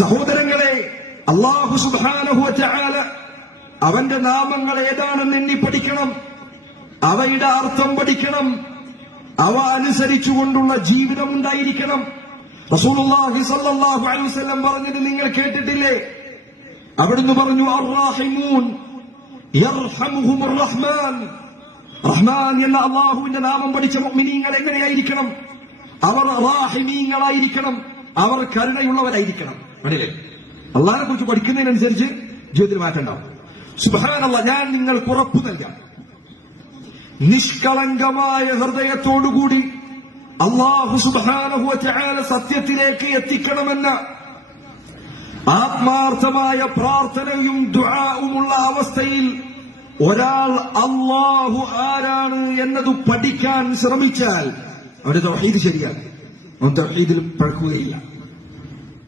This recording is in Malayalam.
സഹോദരങ്ങളെ, അല്ലാഹു സുബ്ഹാനഹു വ തആല അവന്റെ നാമങ്ങൾ ഏതാണെന്ന് എണ്ണി പഠിക്കണം, അവയുടെ അർത്ഥം പഠിക്കണം, അവ അനുസരിച്ചുകൊണ്ടുള്ള ജീവിതം ഉണ്ടായിരിക്കണം. റസൂലുള്ളാഹി സ്വല്ലല്ലാഹു അലൈഹി വസല്ലം പറഞ്ഞത് നിങ്ങൾ കേട്ടിട്ടില്ലേ? അവിടുന്ന് പറഞ്ഞു, അർറാഹിമൂൻ യർഹമുഹുമുർ റഹ്മാൻ. റഹ്മാൻ എന്ന അല്ലാഹുവിന്റെ നാമം പഠിച്ച മുഅ്മിനീങ്ങൾ എങ്ങനെയായിരിക്കണം? അവർ റാഹിമീങ്ങളായിരിക്കണം, അവർ കരുണയുള്ളവരായിരിക്കണം. കണ്ടില്ലേ? അള്ളാഹിനെ കുറിച്ച് പഠിക്കുന്നതിനനുസരിച്ച് ജീവിതത്തിൽ മാറ്റം ഉണ്ടാവും. സുബ്ഹാനല്ലാഹ്, ഞാൻ നിങ്ങൾക്ക് ഉറപ്പു നൽകാം, നിഷ്കളങ്കമായ ഹൃദയത്തോടുകൂടി അല്ലാഹു സുബ്ഹാനഹു വ തആല സത്യത്തിലേക്ക് എത്തിക്കണമെന്ന ആത്മാർത്ഥമായ പ്രാർത്ഥനയും ദുആവുമുള്ള അവസ്ഥയിൽ ഒരാൾ അല്ലാഹു ആരാണ് എന്നത് പഠിക്കാൻ ശ്രമിച്ചാൽ അവന്റെ തൗഹീദ് ശരിയാണ്, അവൻ തൗഹീദിൽ പഴക്കുകയില്ല.